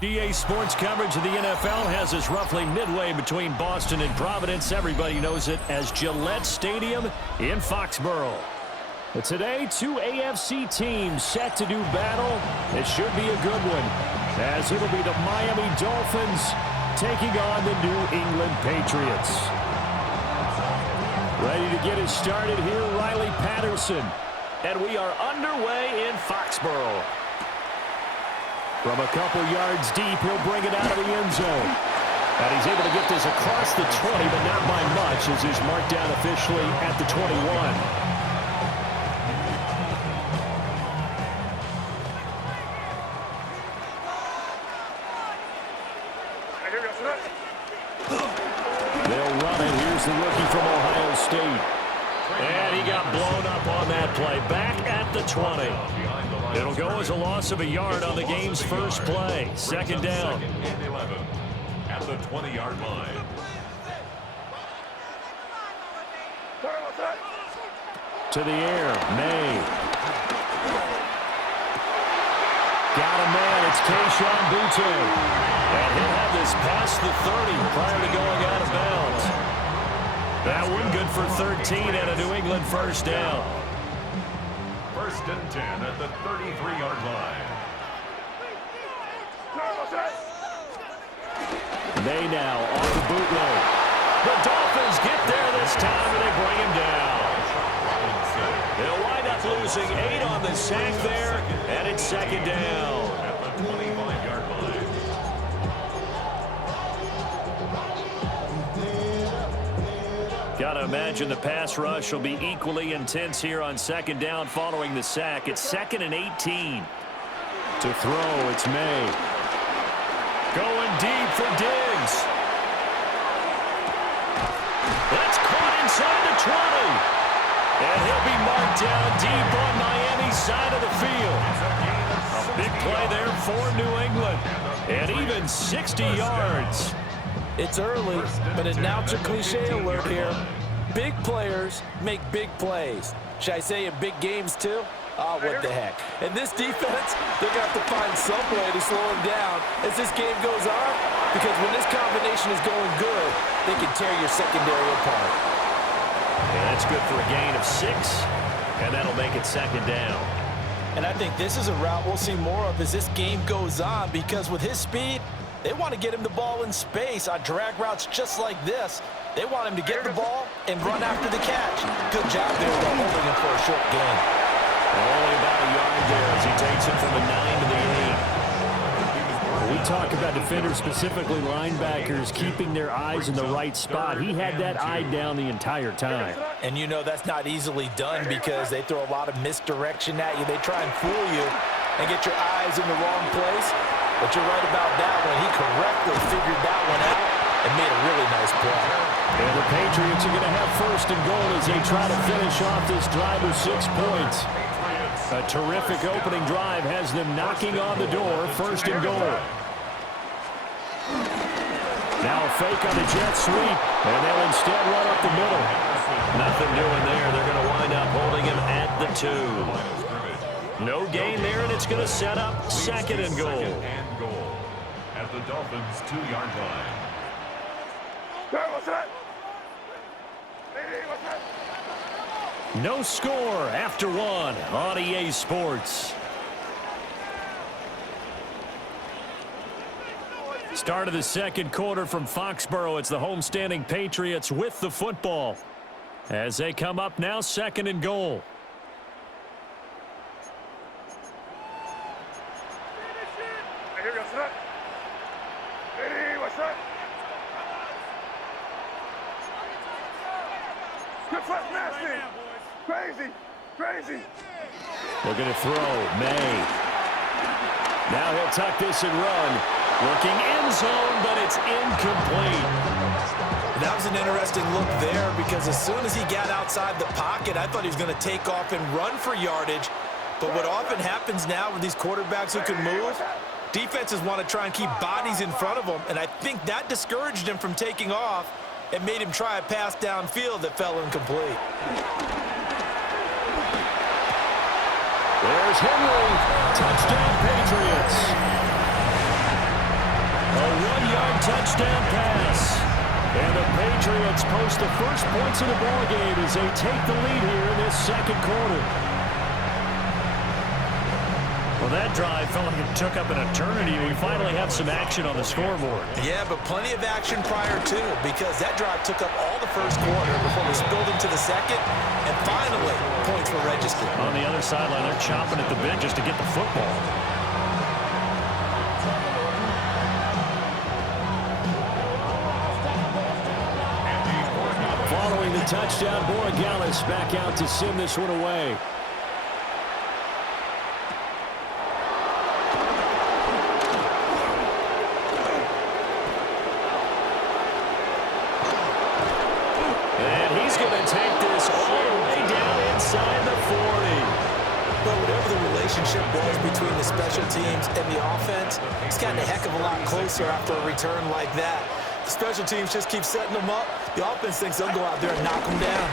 EA Sports coverage of the NFL has us roughly midway between Boston and Providence. Everybody knows it as Gillette Stadium in Foxborough. But today, two AFC teams set to do battle. It should be a good one, as it'll be the Miami Dolphins taking on the New England Patriots. Ready to get us started here, Riley Patterson. And we are underway in Foxborough. From a couple yards deep, he'll bring it out of the end zone. And he's able to get this across the 20, but not by much, as he's marked down officially at the 21. They'll run it. Here's the rookie from Ohio State. And he got blown up on that play. Back at the 20. It'll go as a loss of a yard on the game's first play. Second down. And 11 at the 20-yard line. To the air. May. Got a man. It's Kayshon Boutte. And he'll have this past the 30 prior to going out of bounds. That one good for 13 and a New England first down. First and 10 at the 33-yard line. May now off the bootleg. The Dolphins get there this time, and they bring him down. They'll wind up losing 8 on the sack there, and it's second down. At the 25-yard line. Got to imagine the pass rush will be equally intense here on second down following the sack. It's second and 18. To throw, it's May. Going deep for Diggs. That's caught inside the 20. And he'll be marked down deep on Miami's side of the field. A big play there for New England. And even 60 yards. It's early, but announcer cliche alert here. Big players make big plays. Should I say in big games too? Oh, what the heck. And this defense, they're going to have to find some way to slow him down as this game goes on, because when this combination is going good, they can tear your secondary apart. And that's good for a gain of 6, and that'll make it second down. And I think this is a route we'll see more of as this game goes on, because with his speed, they want to get him the ball in space on drag routes just like this. They want him to get the ball and run after the catch. Good job there, though, holding him for a short gain. Only about a yard there as he takes it from the 9 to the 8. We talk about defenders, specifically linebackers, keeping their eyes in the right spot. He had that eye down the entire time. And you know that's not easily done, because they throw a lot of misdirection at you. They try and fool you and get your eyes in the wrong place. But you're right about that one. He correctly figured that one out and made a really nice play. And the Patriots are going to have first and goal as they try to finish off this drive with 6 points. A terrific opening drive has them knocking on the door. First and goal. Now a fake on the jet sweep, and they'll instead run up the middle. Nothing doing there. They're going to wind up holding him at the 2. No gain there, and it's going to set up second and goal. At the Dolphins' 2-yard line. No score after 1 on EA Sports. Start of the second quarter from Foxborough. It's the homestanding Patriots with the football as they come up now, second and goal. Crazy. Looking to throw. May. Now he'll tuck this and run. Looking end zone, but it's incomplete. That was an interesting look there, because as soon as he got outside the pocket, I thought he was going to take off and run for yardage. But what often happens now with these quarterbacks who can move, defenses want to try and keep bodies in front of them, and I think that discouraged him from taking off and made him try a pass downfield that fell incomplete. There's Henry. Touchdown, Patriots. touchdown pass. And the Patriots post the first points of the ballgame as they take the lead here in this second quarter. Well, that drive felt like it took up an eternity. We finally have some action on the scoreboard. Yeah, but plenty of action prior to, because that drive took up all the first quarter before we spilled into the second, and finally, points were registered. On the other sideline, they're chomping at the bit just to get the football. Following the touchdown, Borregales back out to send this one away. And he's going to take this all the way down inside the 40. But whatever the relationship was between the special teams and the offense, it's gotten a heck of a lot closer after a return like that. The special teams just keep setting them up. The offense thinks they'll go out there and knock them down.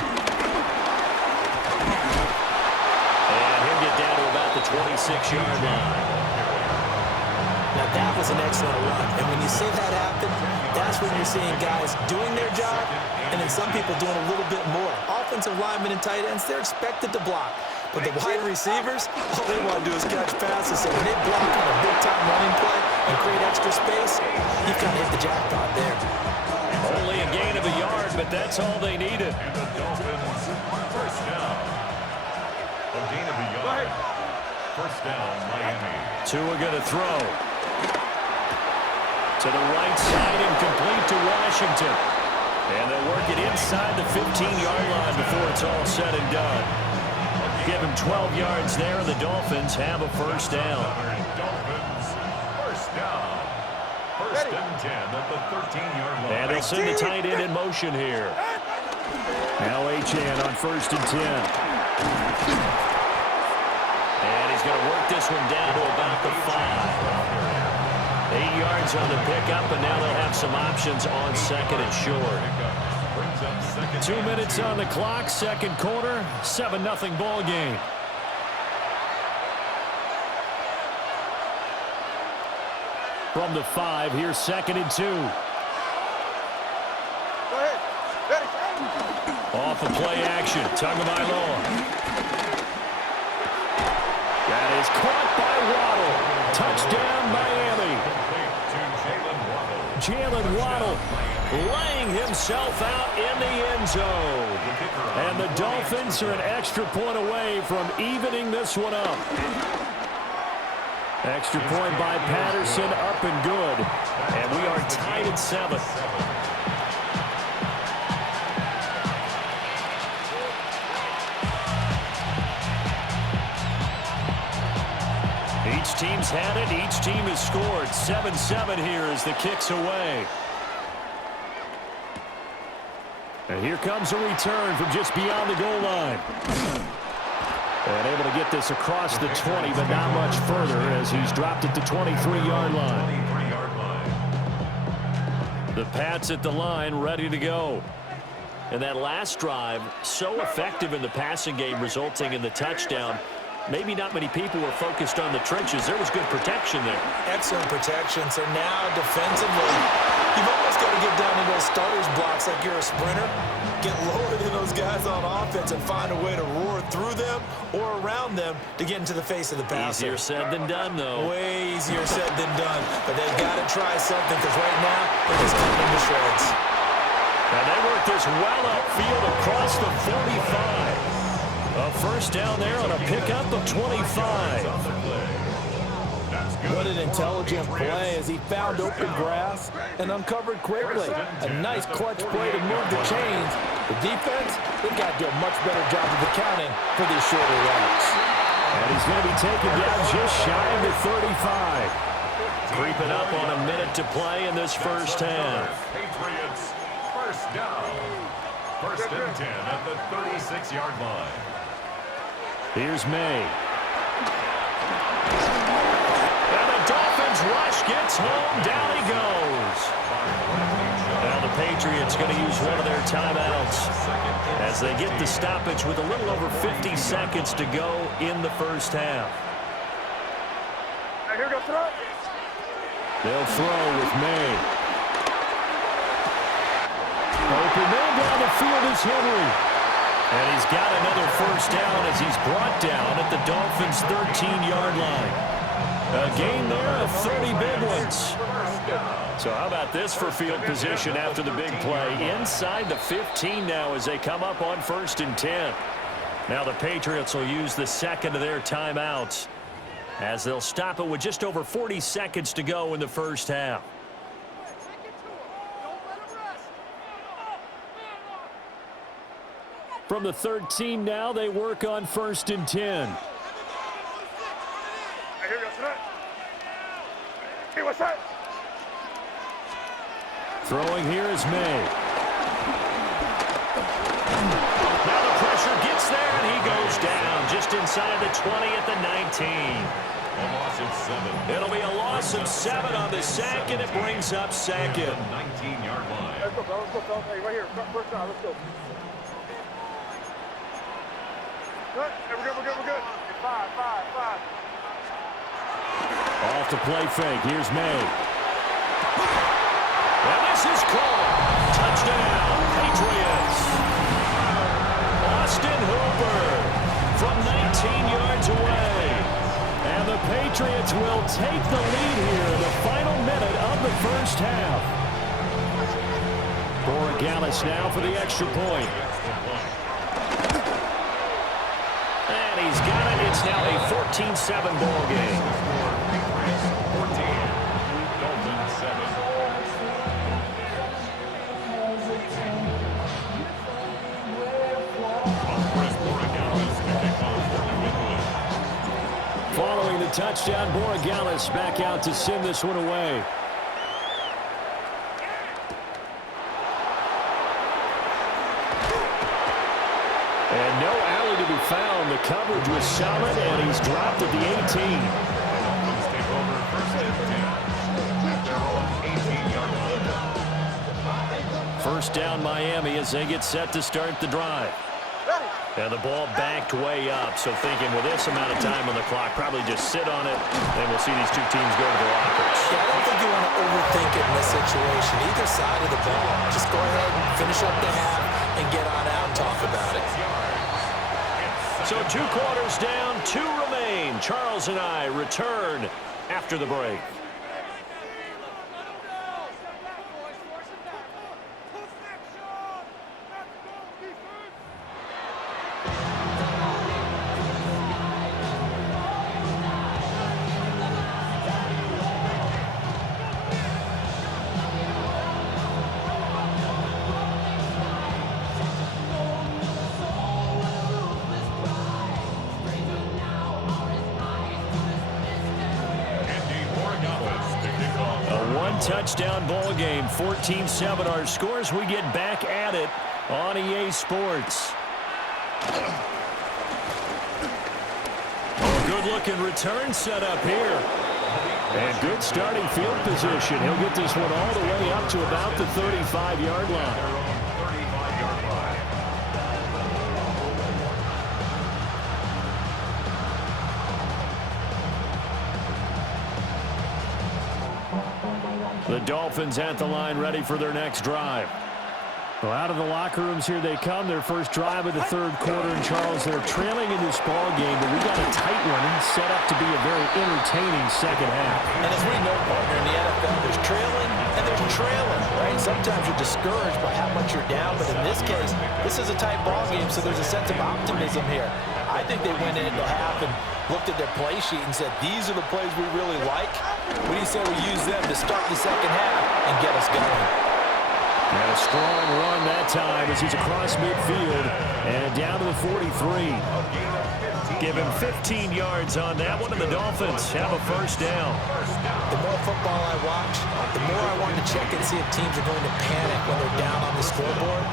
And he'll get down to about the 26-yard line. Now that was an excellent run. And when you see that happen, that's when you're seeing guys doing their job and then some people doing a little bit more. Offensive linemen and tight ends, they're expected to block. But the wide receivers, all they want to do is catch passes. So when they block on a big-time running play and create extra space, you've kind of hit the jackpot there. Only a gain of a yard, but that's all they needed. And the Dolphins, first down. A gain of a yard. First down, Miami. Tua going to throw. To the right side, incomplete to Washington. And they'll work it inside the 15-yard line before it's all said and done. Give him 12 yards there, and the Dolphins have a first down. Dolphins, first down. First and 10 at the 13-yard line. And they'll send the tight end in motion here. Now Achane on first and 10. And he's going to work this one down to about the 5. 8 yards on the pickup, and now they'll have some options on second and short. 2 minutes on the clock, second quarter, 7-0 ball game. From the 5, here's second and 2. Go ahead. Ready. Off of play action, Tagovailoa. That is caught by Waddle. Touchdown, Miami. Jalen Waddle laying himself out in the end zone. And the Dolphins are an extra point away from evening this one up. Extra point by Patterson, up and good. And we are tied at 7. Each team's had it. Each team has scored. 7-7 here as the kick's away. And here comes a return from just beyond the goal line. And able to get this across the 20, but not much further as he's dropped it to 23-yard line. The Pats at the line, ready to go. And that last drive, so effective in the passing game, resulting in the touchdown. Maybe not many people were focused on the trenches. There was good protection there. Excellent protection. So now defensively, you've almost got to get down to those starters blocks like you're a sprinter. Get lower than those guys on offense and find a way to roar through them or around them to get into the face of the passer. Easier said than done, though. Way easier said than done. But they've got to try something because right now they're just cutting into shreds. And they work this well upfield across the 45. A first down there on a pickup of 25. What an intelligent play as he found open grass and uncovered quickly. A nice clutch play to move the chains. The defense, they've got to do a much better job of accounting for these shorter routes. And he's going to be taken down just shy of the 35. Creeping up on a minute to play in this first half. Patriots, first down. First and 10 at the 36-yard line. Here's May. And the Dolphins rush gets home. Down he goes. Now the Patriots going to use one of their timeouts as they get the stoppage with a little over 50 seconds to go in the first half. Here we go, throw. They'll throw with May. Open man down the field is Henry. And he's got another first down as he's brought down at the Dolphins' 13-yard line. A gain there of 30 big ones. So how about this for field position after the big play? Inside the 15 now as they come up on 1st and 10. Now the Patriots will use the second of their timeouts as they'll stop it with just over 40 seconds to go in the first half. From the 13 now, they work on 1st and 10. Hey, here we go, tonight. Hey, what's that? Throwing here is May. Now the pressure gets there, and he goes down just inside the 20 at the 19. A loss of 7. It'll be a loss of 7 on the sack, and it brings up second. 19-yard line. Let's go, bro. Let's go, bro. Hey, right here. First down. Let's go. Good. Hey, we're good. We're good. We're good. Hey, five. Off the play fake. Here's May. And this is caught. Touchdown, Patriots. Austin Hooper from 19 yards away. And the Patriots will take the lead here in the final minute of the first half. Borregales now for the extra point. And he's got it. It's now a 14-7 ball game. 14. Dolphins 7. Following the touchdown, Borregales back out to send this one away. And no alley to be found. The coverage was solid, and he's dropped at the 18. Dolphins take over 1st and 10. They're on 18-yard line. First down, Miami, as they get set to start the drive. And the ball backed way up, so thinking with this amount of time on the clock, probably just sit on it, and we'll see these two teams go to the lockers. Yeah, I don't think you want to overthink it in this situation. Either side of the ball, just go ahead and finish up the half and get on out and talk about it. So 2 quarters down, 2 remain. Charles and I return after the break. Touchdown ball game, 14-7 our scores. We get back at it on EA Sports. Oh, good-looking return set up here. And good starting field position. He'll get this one all the way up to about the 35-yard line. The Dolphins at the line, ready for their next drive. Well, out of the locker rooms here they come. Their first drive of the 3rd quarter. And Charles, they're trailing in this ball game, but we got a tight one set up to be a very entertaining second half. And as we know, partner, in the NFL, there's trailing and there's trailing, right? Sometimes you're discouraged by how much you're down, but in this case, this is a tight ball game, so there's a sense of optimism here. I think they went into half and looked at their play sheet and said, these are the plays we really like. What do you say we use them to start the second half and get us going? And a strong run that time as he's across midfield and down to the 43. Give him 15 yards on that one, and the Dolphins have a first down. The more football I watch, the more I want to check and see if teams are going to panic when they're down on the scoreboard.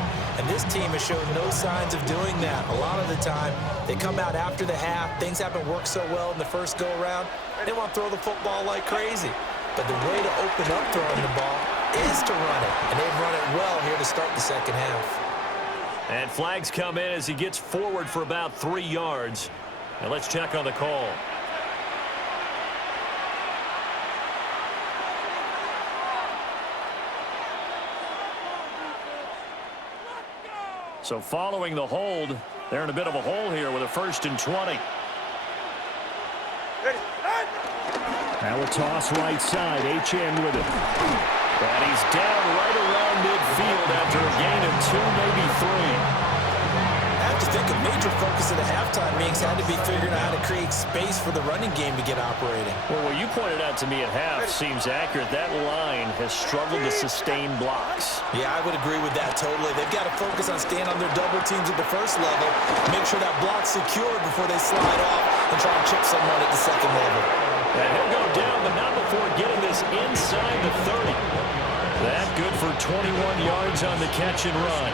And this team has shown no signs of doing that. A lot of the time, they come out after the half. Things haven't worked so well in the first go-around. They want to throw the football like crazy. But the way to open up throwing the ball is to run it. And they've run it well here to start the second half. And flags come in as he gets forward for about 3 yards. And let's check on the call. So following the hold, they're in a bit of a hole here with a 1st and 20. Now a toss right side. H.N. with it. And he's down right around midfield after a gain of 2, maybe 3. I have to think a major focus at the halftime means had to be figuring out how to create space for the running game to get operating. Well, what you pointed out to me at half seems accurate. That line has struggled to sustain blocks. Yeah, I would agree with that totally. They've got to focus on staying on their double teams at the first level, make sure that block's secured before they slide off and try and chip someone at the second level. And he'll go down, but not before getting this inside the 30. That good for 21 yards on the catch and run.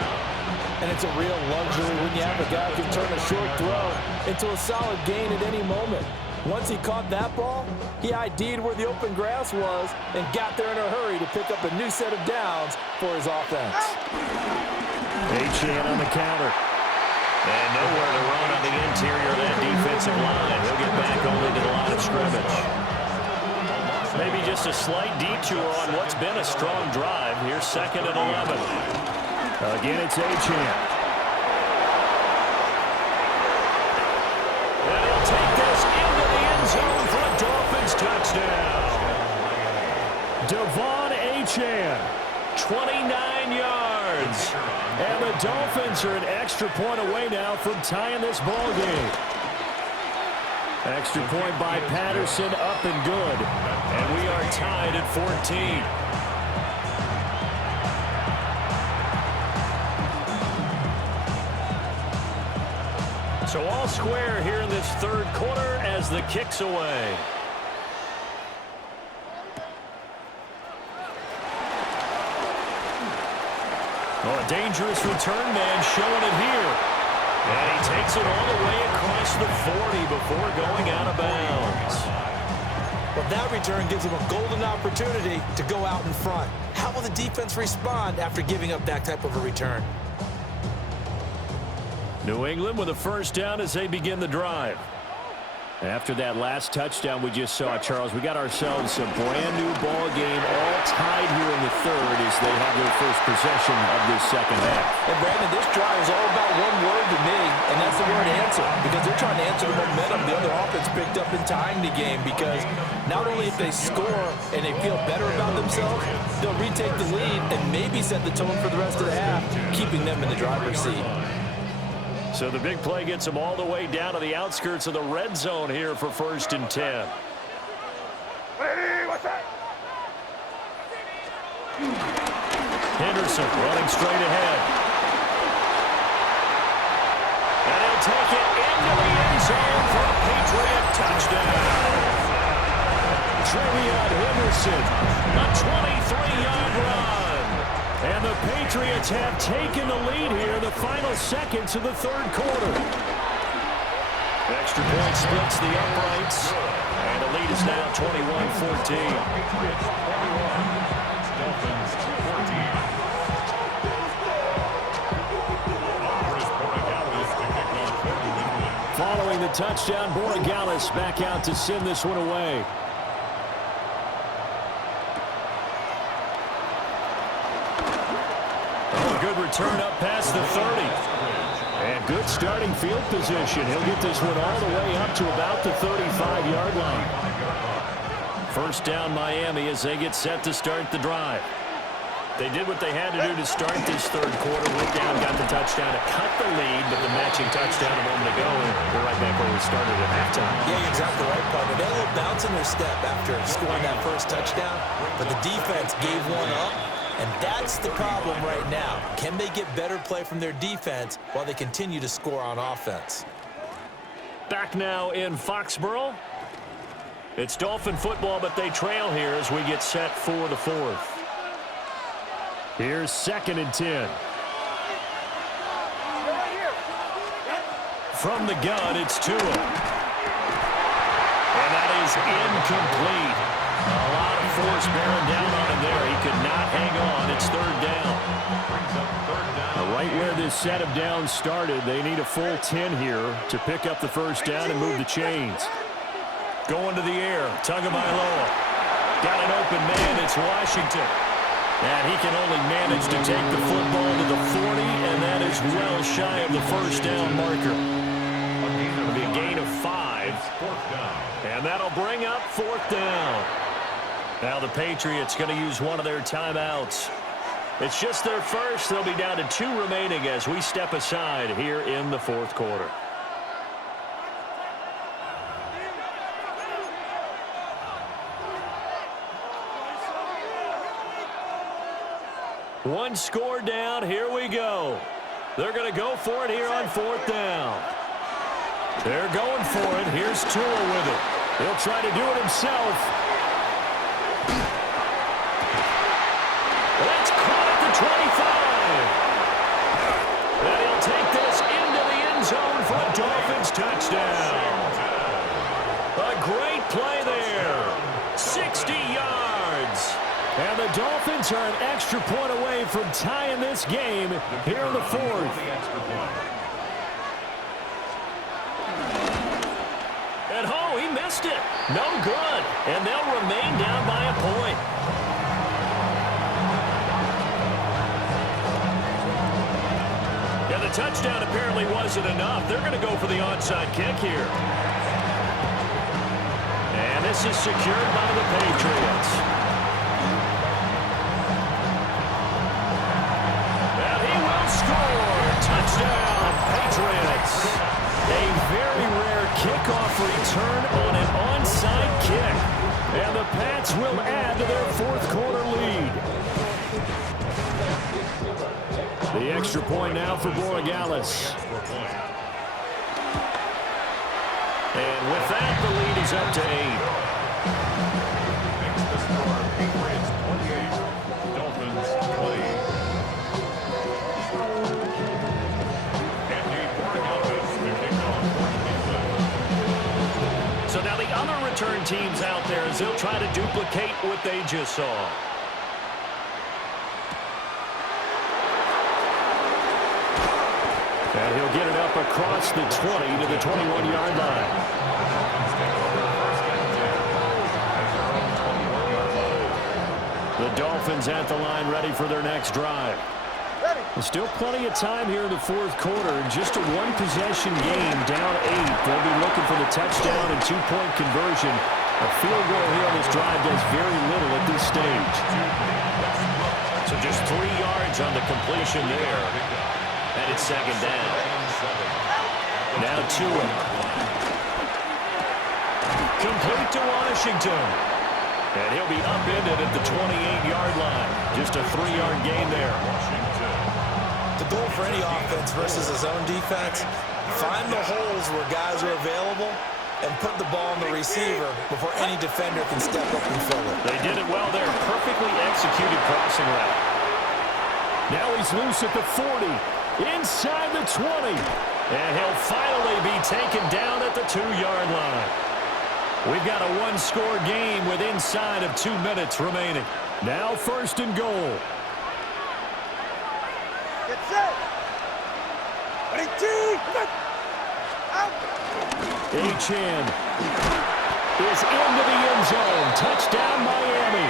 And it's a real luxury when you have a guy who can turn a short throw into a solid gain at any moment. Once he caught that ball, he ID'd where the open grass was and got there in a hurry to pick up a new set of downs for his offense. H.N. on the counter. And nowhere to run on the interior of that defensive line. He'll get back only to the line of scrimmage. Maybe just a slight detour on what's been a strong drive. Here's 2nd and 11. Again, it's H.N. And he'll take this into the end zone for a Dolphins touchdown. Devon H.N., 29 yards. And the Dolphins are an extra point away now from tying this ball game. Extra point by Patterson, up and good. And we are tied at 14. So all square here in this 3rd quarter as the kick's away. Oh, a dangerous return man showing it here. And he takes it all the way across the 40 before going out of bounds. Well, that return gives him a golden opportunity to go out in front. How will the defense respond after giving up that type of a return? New England with a 1st down as they begin the drive. After that last touchdown we just saw, Charles, we got ourselves a brand-new ball game, all tied here in the 3rd as they have their first possession of this 2nd half. And, Brandon, this drive is all about one word to me, and that's the word answer, because they're trying to answer the momentum the other offense picked up in tying the game, because not only if they score and they feel better about themselves, they'll retake the lead and maybe set the tone for the rest of the half, keeping them in the driver's seat. So the big play gets them all the way down to the outskirts of the red zone here for 1st and 10. Hey, what's that? Henderson running straight ahead. And he'll take it into the end zone for a Patriot touchdown. Trevion Henderson, a 23-yard run. And the Patriots have taken the lead here in the final seconds of the 3rd quarter. Extra point splits the uprights. And the lead is now 21-14. Following the touchdown, Borregales back out to send this one away. Good return up past the 30. And good starting field position. He'll get this one all the way up to about the 35-yard line. 1st down Miami as they get set to start the drive. They did what they had to do to start this 3rd quarter. Went down, got the touchdown to cut the lead, but the matching touchdown a moment ago, and we're right back where we started at halftime. Yeah, you're exactly right, partner. They had a little bounce in their step after scoring that first touchdown, but the defense gave one up. And that's the problem right now. Can they get better play from their defense while they continue to score on offense? Back now in Foxborough. It's Dolphin football, but they trail here as we get set for the 4th. Here's 2nd and 10. From the gun, it's Tua. And that is incomplete. A lot of force bearing down on him there. He could not hang on. It's 3rd down. Right where this set of downs started, they need a full 10 here to pick up the 1st down and move the chains. Going to the air. Tagovailoa. Got an open man. It's Washington. And he can only manage to take the football to the 40, and that is well shy of the first down marker. It'll be a gain of 5. And that'll bring up 4th down. Now the Patriots going to use one of their timeouts. It's just their first. They'll be down to 2 remaining as we step aside here in the 4th quarter. One score down. Here we go. They're going to go for it here on 4th down. They're going for it. Here's Tua with it. He'll try to do it himself. That's caught at the 25. And he'll take this into the end zone for a Dolphins touchdown. A great play there. 60 yards. And the Dolphins are an extra point away from tying this game here in the 4th. And oh, he missed it. No good. And they'll remain down by a point. Yeah, the touchdown apparently wasn't enough. They're going to go for the onside kick here. And this is secured by the Patriots. Touchdown, Patriots. A very rare kickoff return on an onside kick. And the Pats will add to their 4th quarter lead. The extra point now for Borregales. And with that, the lead is up to 8. Makes the score Patriots 28, Dolphins 20. So now the other return teams out there as they'll try to duplicate what they just saw. And he'll get it up across the 20 to the 21-yard line. The Dolphins at the line ready for their next drive. There's still plenty of time here in the 4th quarter. Just a one-possession game, down 8. They'll be looking for the touchdown and 2-point conversion. A field goal here on this drive does very little at this stage. So just 3 yards on the completion there. And it's 2nd down. Now Tua. Complete to Washington. And he'll be upended at the 28-yard line. Just a 3-yard gain there. The goal for any offense versus a zone defense, find the holes where guys are available and put the ball on the receiver before any defender can step up and fill it. They did it well there. Perfectly executed crossing route. Now he's loose at the 40. Inside the 20. And he'll finally be taken down at the 2-yard line. We've got a one-score game with inside of 2 minutes remaining. Now 1st and goal. Get set. H.N. is into the end zone. Touchdown, Miami.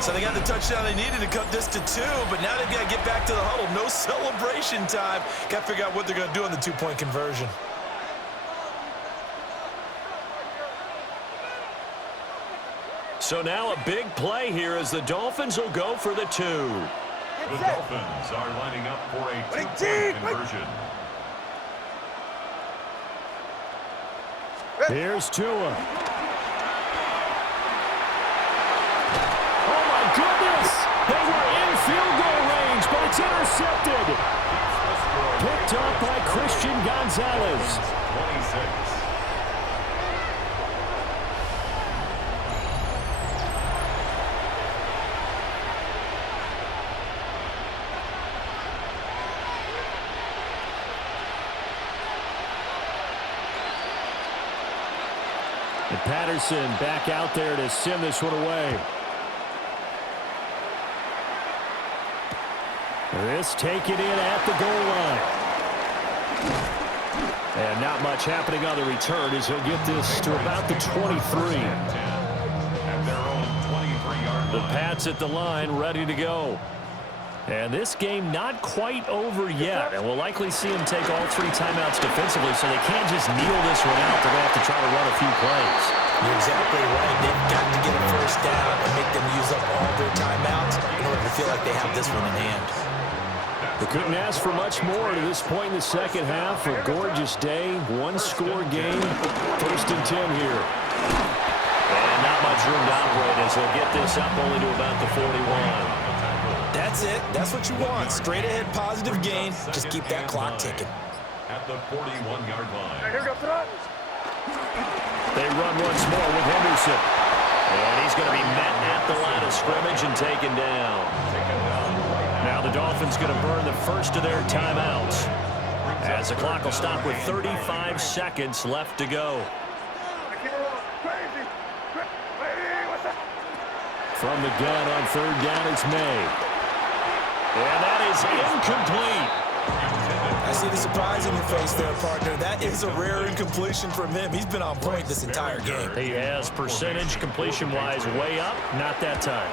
So they got the touchdown they needed to cut this to 2, but now they've got to get back to the huddle. No celebration time. Got to figure out what they're going to do on the 2-point conversion. So now a big play here as the Dolphins will go for the 2. The Dolphins are lining up for a 2-point conversion. Here's Tua. Oh, my goodness! They were in field goal range, but it's intercepted. Picked up by Christian Gonzalez. 26. And Patterson back out there to send this one away. This taken in at the goal line. And not much happening on the return as he'll get this to about the 23. The Pats at the line, ready to go. And this game not quite over yet, and we'll likely see them take all 3 timeouts defensively, so they can't just kneel this one out. They're going to have to try to run a few plays. You're exactly right. They've got to get a first down and make them use up all their timeouts in order to feel like they have this one in hand. They couldn't ask for much more to this point in the second half. A gorgeous day, 1-score game, 1st and 10 here. And not much room to operate as they'll get this up only to about the 41. That's it. That's what you want. Straight ahead positive gain. Just keep that clock ticking. At the 41-yard line. Here we go, front. They run once more with Henderson. And he's going to be met at the line of scrimmage and taken down. Now the Dolphins going to burn the first of their timeouts as the clock will stop with 35 seconds left to go. From the gun on 3rd down, it's May. And that is incomplete. I see the surprise in your face there, partner. That is a rare incompletion from him. He's been on point this entire game. He has percentage completion-wise way up. Not that time.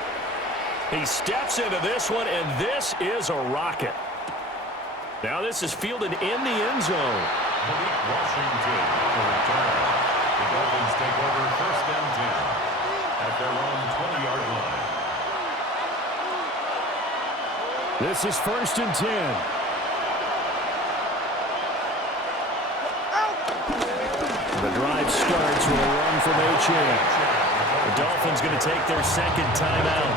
He steps into this one, and this is a rocket. Now this is fielded in the end zone. Malik Washington for return. The Dolphins take over 1st and 10 at their own 20-yard line. This is 1st and 10. The drive starts with a run from H2H. The Dolphins going to take their 2nd timeout.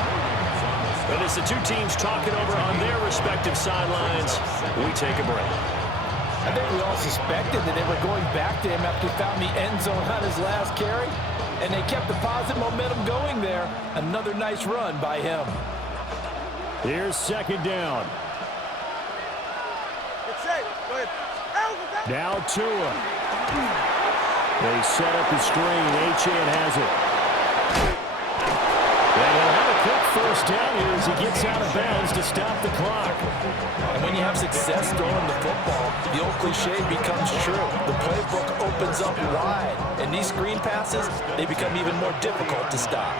But as the 2 teams talking over on their respective sidelines, we take a break. I think we all suspected that they were going back to him after he found the end zone on his last carry, and they kept the positive momentum going there. Another nice run by him. Here's 2nd down. Now Tua. They set up the screen. H2H has it. And they'll have a quick 1st down here as he gets out of bounds to stop the clock. And when you have success throwing the football, the old cliche becomes true. The playbook opens up wide. And these screen passes, they become even more difficult to stop.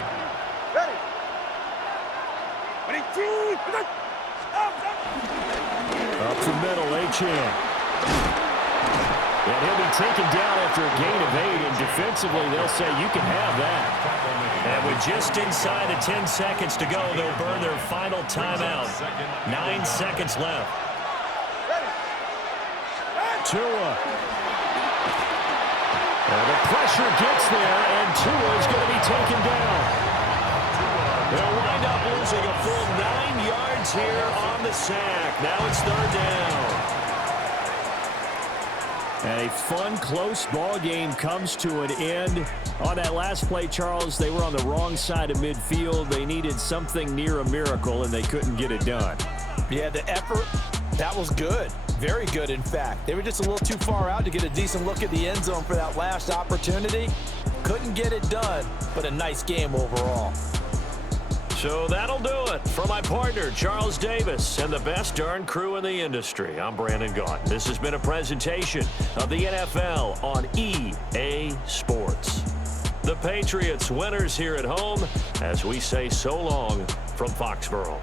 Up the middle, H2H. And he'll be taken down after a gain of 8, and defensively they'll say you can have that. And with just inside of 10 seconds to go, they'll burn their final timeout. 9 seconds left. Tua. And the pressure gets there, and Tua is going to be taken down. They'll wind up losing a full 9 yards here on the sack. Now it's 3rd down. And a fun, close ball game comes to an end. On that last play, Charles, they were on the wrong side of midfield. They needed something near a miracle, and they couldn't get it done. Yeah, the effort, that was good. Very good, in fact. They were just a little too far out to get a decent look at the end zone for that last opportunity. Couldn't get it done, but a nice game overall. So that'll do it. For my partner, Charles Davis, and the best darn crew in the industry, I'm Brandon Gaunt. This has been a presentation of the NFL on EA Sports. The Patriots winners here at home as we say so long from Foxborough.